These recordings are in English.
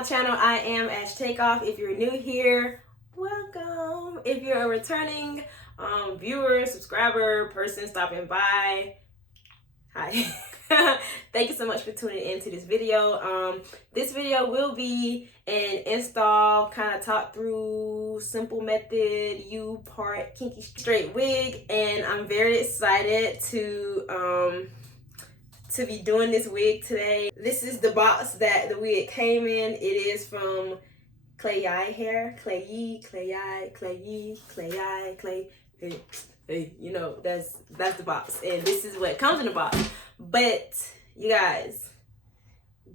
my channel. I am Ash Takeoff. If you're new here, welcome. If you're a returning viewer, subscriber, person stopping by, hi. Thank you so much for tuning into this video. This video will be an install, kind of talk through simple method U-part kinky straight wig, and I'm very excited to be doing this wig today. This is the box that the wig came in. It is from Klaiyi hair. Klaiyi. Hey, you know, that's the box, and this is what comes in the box. But you guys,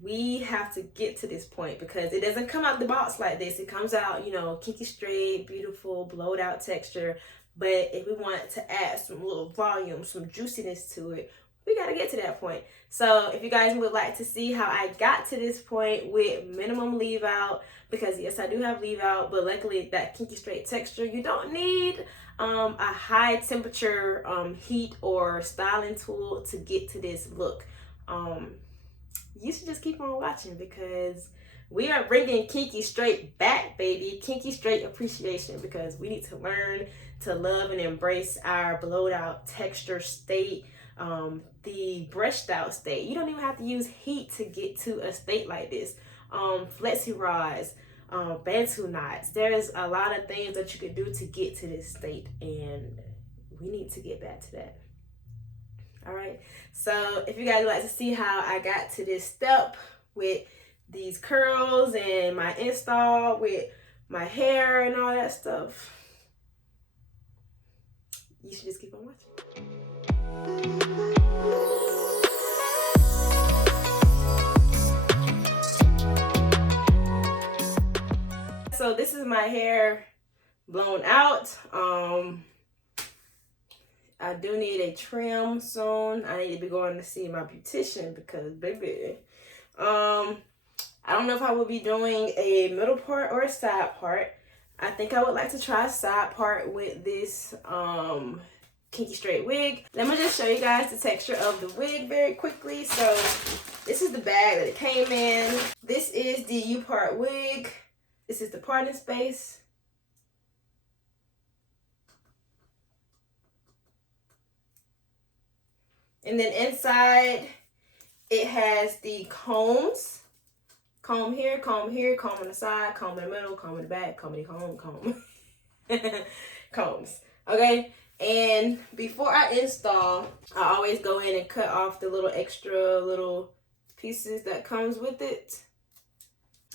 we have to get to this point because it doesn't come out the box like this. It comes out, you know, kinky straight, beautiful, blowed out texture. But if we want to add some little volume, some juiciness to it, we got to get to that point. So if you guys would like to see how I got to this point with minimum leave out, because yes, I do have leave out, but luckily that kinky straight texture, you don't need a high temperature heat or styling tool to get to this look. You should just keep on watching because we are bringing kinky straight back, baby. Kinky straight appreciation, because we need to learn to love and embrace our blowed out texture state, the brushed out state. You don't even have to use heat to get to a state like this. Flexi rods, bantu knots. There's a lot of things that you could do to get to this state, and we need to get back to that. All right, so if you guys would like to see how I got to this step with these curls and my install with my hair and all that stuff, you should just keep on watching. So this is my hair blown out. I do need a trim soon. I need to be going to see my beautician because, baby, I don't know if I will be doing a middle part or a side part. I think I would like to try a side part with this kinky straight wig. Let me just show you guys the texture of the wig very quickly. So this is the bag that it came in. This is the U-part wig. This is the parting space. And then inside, it has the combs. Comb here, comb here, comb on the side, comb in the middle, comb in the back, comb in the comb. Combs, okay? And before I install, I always go in and cut off the little extra little pieces that comes with it.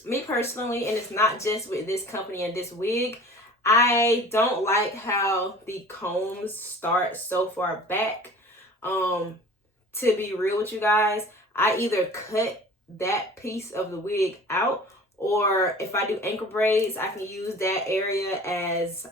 Me personally, and it's not just with this company and this wig, I don't like how the combs start so far back. To be real with you guys, I either cut that piece of the wig out, or if I do ankle braids, I can use that area as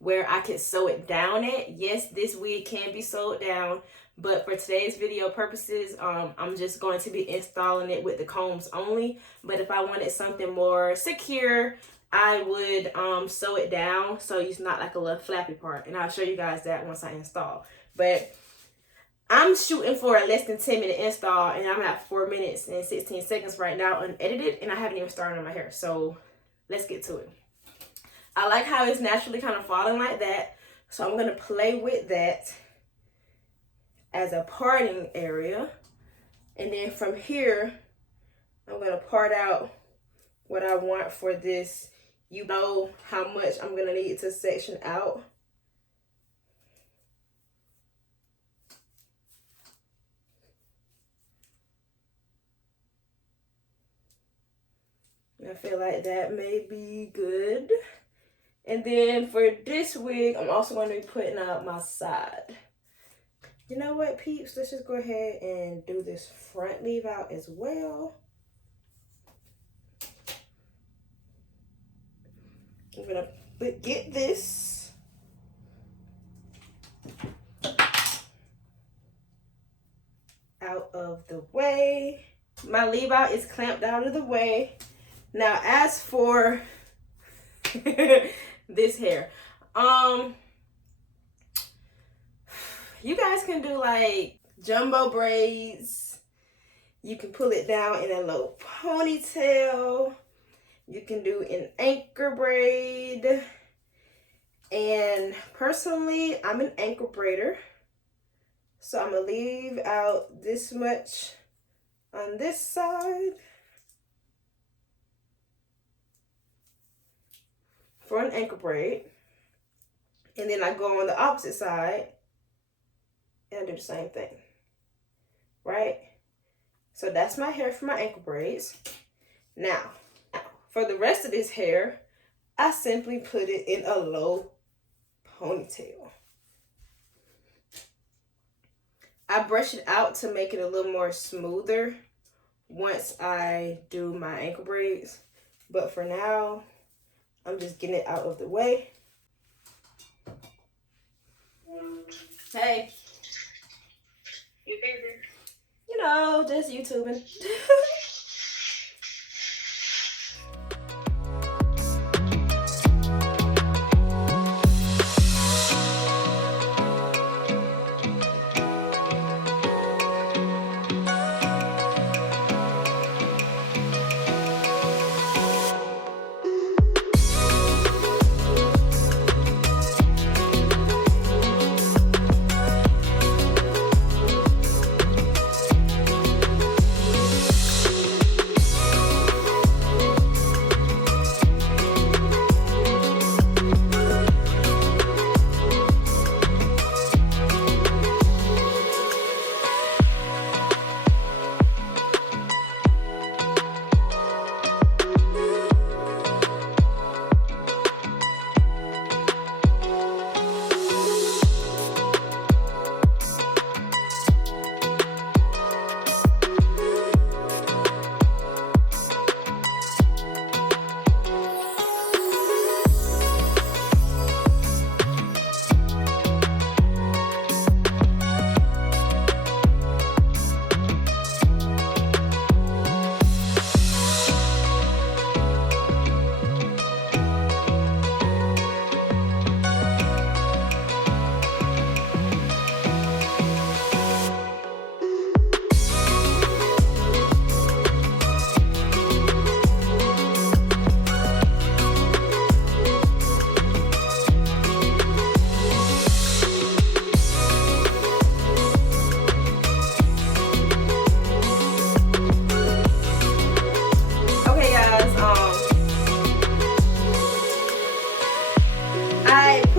where I can sew it down at. Yes, this wig can be sewed down, but for today's video purposes, I'm just going to be installing it with the combs only. But if I wanted something more secure, I would sew it down so it's not like a little flappy part, and I'll show you guys that once I install. But I'm shooting for a less than 10-minute install, and I'm at 4 minutes and 16 seconds right now unedited, and I haven't even started on my hair. So let's get to it. I like how it's naturally kind of falling like that, so I'm going to play with that as a parting area. And then from here, I'm going to part out what I want for this. You know how much I'm going to need to section out. I feel like that may be good. And then for this wig, I'm also going to be putting out my side. You know what, peeps? Let's just go ahead and do this front leave out as well. I'm going to get this out of the way. My leave out is clamped out of the way. Now, as for this hair, you guys can do like jumbo braids. You can pull it down in a little ponytail. You can do an anchor braid. And personally, I'm an anchor braider. So I'm going to leave out this much on this side for an anchor braid. And then I go on the opposite side and I do the same thing. Right? So that's my hair for my ankle braids. Now, for the rest of this hair, I simply put it in a low ponytail. I brush it out to make it a little more smoother once I do my ankle braids. But for now, I'm just getting it out of the way. Hey. You busy? You know, just YouTubing.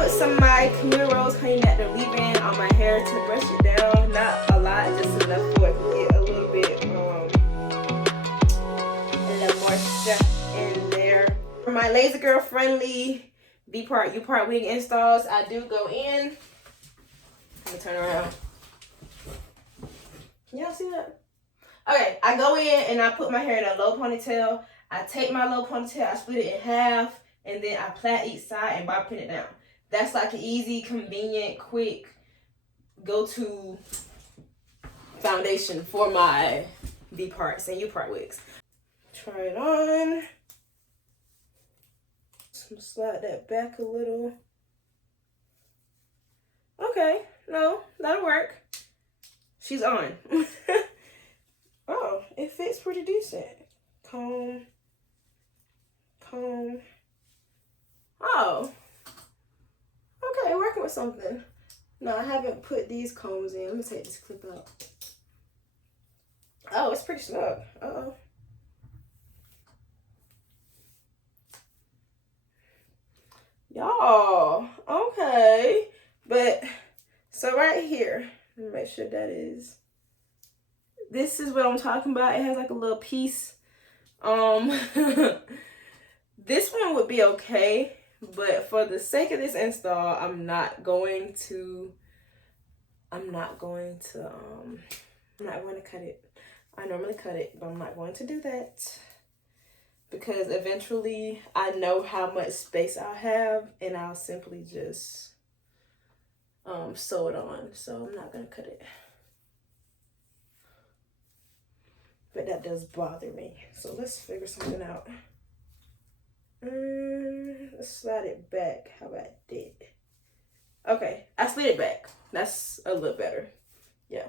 Some of my Camille Rose honey nectar leave-in on my hair to brush it down. Not a lot, just enough for it to get a little bit moisture in there. For my Lazy Girl friendly B part U part wig installs, I do go in. Let me turn around. Y'all see that? Okay, I go in and I put my hair in a low ponytail. I take my low ponytail, I split it in half, and then I plait each side and bob pin it down. That's like an easy, convenient, quick go-to foundation for my V parts and U part wigs. Try it on. Just slide that back a little. Okay, no, that'll work. She's on. Oh, it fits pretty decent. Comb. Oh. Okay, working with something. No, I haven't put these combs in. Let me take this clip out. Oh, it's pretty snug. Uh-oh. Y'all, okay. But, so right here, let me make sure that is. This is what I'm talking about. It has like a little piece. This one would be okay. But for the sake of this install, I'm not going to cut it. I normally cut it, but I'm not going to do that. Because eventually I know how much space I'll have and I'll simply just sew it on. So I'm not gonna cut it. But that does bother me. So let's figure something out. Let's slide it back. How about that? Okay, I slid it back. That's a little better. Yeah.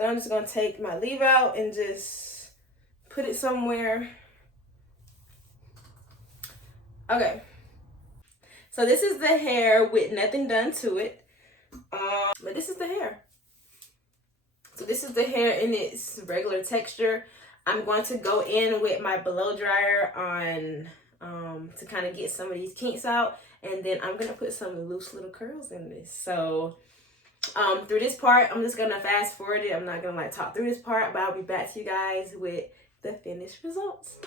So I'm just gonna take my leave out and just put it somewhere. Okay. So this is the hair with nothing done to it. But this is the hair. So this is the hair in its regular texture. I'm going to go in with my blow dryer on to kind of get some of these kinks out, and then I'm gonna put some loose little curls in this. So through this part, I'm just gonna fast forward it. I'm not gonna like talk through this part, but I'll be back to you guys with the finished results.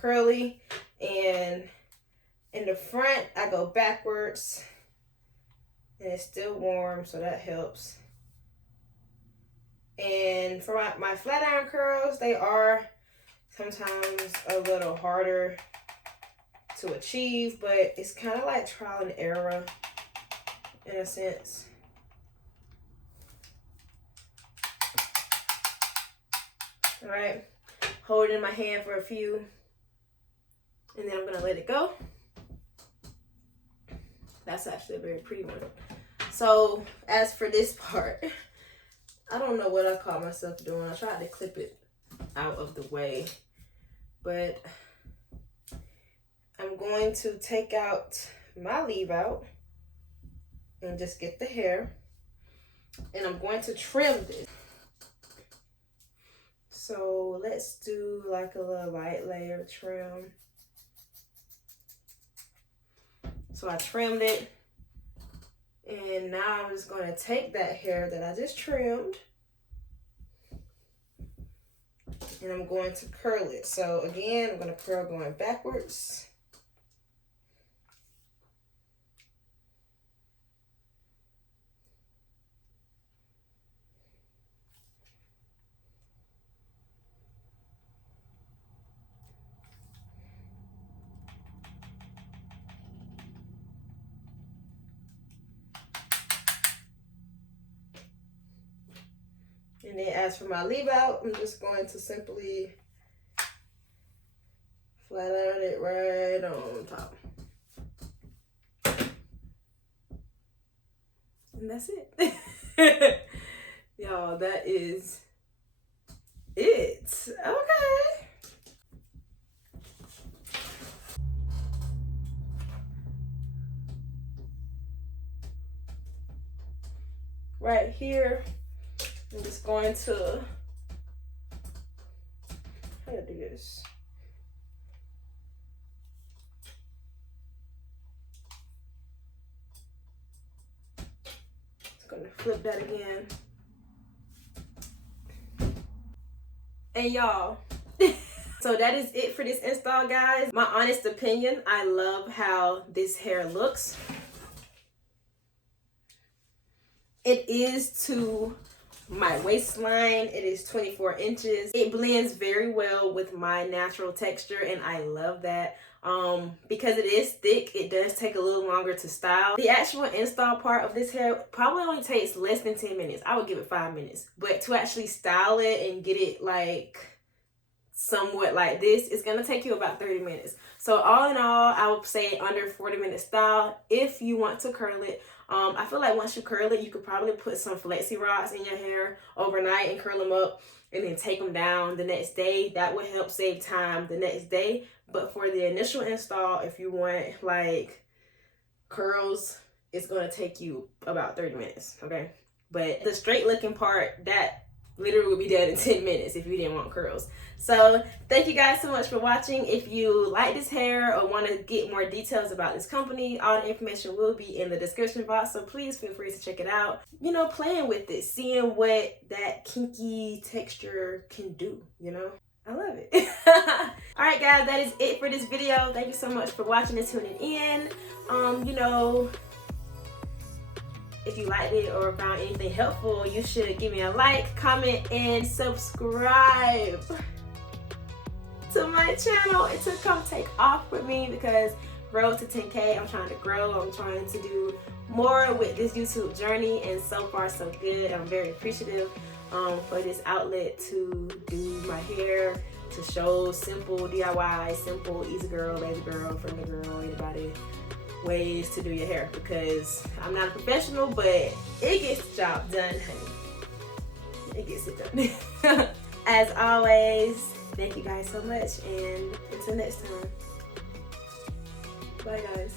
Curly, and in the front I go backwards, and it's still warm, so that helps. And for my flat iron curls, they are sometimes a little harder to achieve, but it's kind of like trial and error in a sense. All right, hold it in my hand for a few, and then I'm gonna let it go. That's actually a very pretty one. So as for this part, I don't know what I caught myself doing. I tried to clip it out of the way, but I'm going to take out my leave out and just get the hair, and I'm going to trim this. So let's do like a little light layer trim. So I trimmed it, and now I'm just going to take that hair that I just trimmed, and I'm going to curl it. So again, I'm going to curl going backwards. And then as for my leave out, I'm just going to simply flat iron it right on top. And that's it. Y'all, that is it. Okay. Right here, I'm just going to, how to do this? Just gonna flip that again. And y'all, so that is it for this install, guys. My honest opinion, I love how this hair looks. It is too my waistline. It is 24 inches. It blends very well with my natural texture, and I love that. Because it is thick, it does take a little longer to style. The actual install part of this hair probably only takes less than 10 minutes. I would give it 5 minutes. But to actually style it and get it like somewhat like this, it's gonna take you about 30 minutes. So all in all, I would say under 40-minute style if you want to curl it. I feel like once you curl it, you could probably put some flexi rods in your hair overnight and curl them up and then take them down the next day. That would help save time the next day. But for the initial install, if you want like curls, it's gonna take you about 30 minutes, okay? But the straight looking part, that literally would be done in 10 minutes if you didn't want curls. So thank you guys so much for watching. If you like this hair or want to get more details about this company, all the information will be in the description box, so please feel free to check it out. You know, playing with it, seeing what that kinky texture can do, you know? I love it. Alright guys, that is it for this video. Thank you so much for watching and tuning in. You know, if you liked it or found anything helpful, you should give me a like, comment, and subscribe to my channel. It took come take off with me because road to 10K, I'm trying to grow. I'm trying to do more with this YouTube journey, and so far so good. I'm very appreciative for this outlet to do my hair, to show simple DIY, simple easy girl, lazy girl, friendly girl, anybody ways to do your hair, because I'm not a professional, but it gets the job done, honey. It gets it done. As always, thank you guys so much, and until next time, bye guys.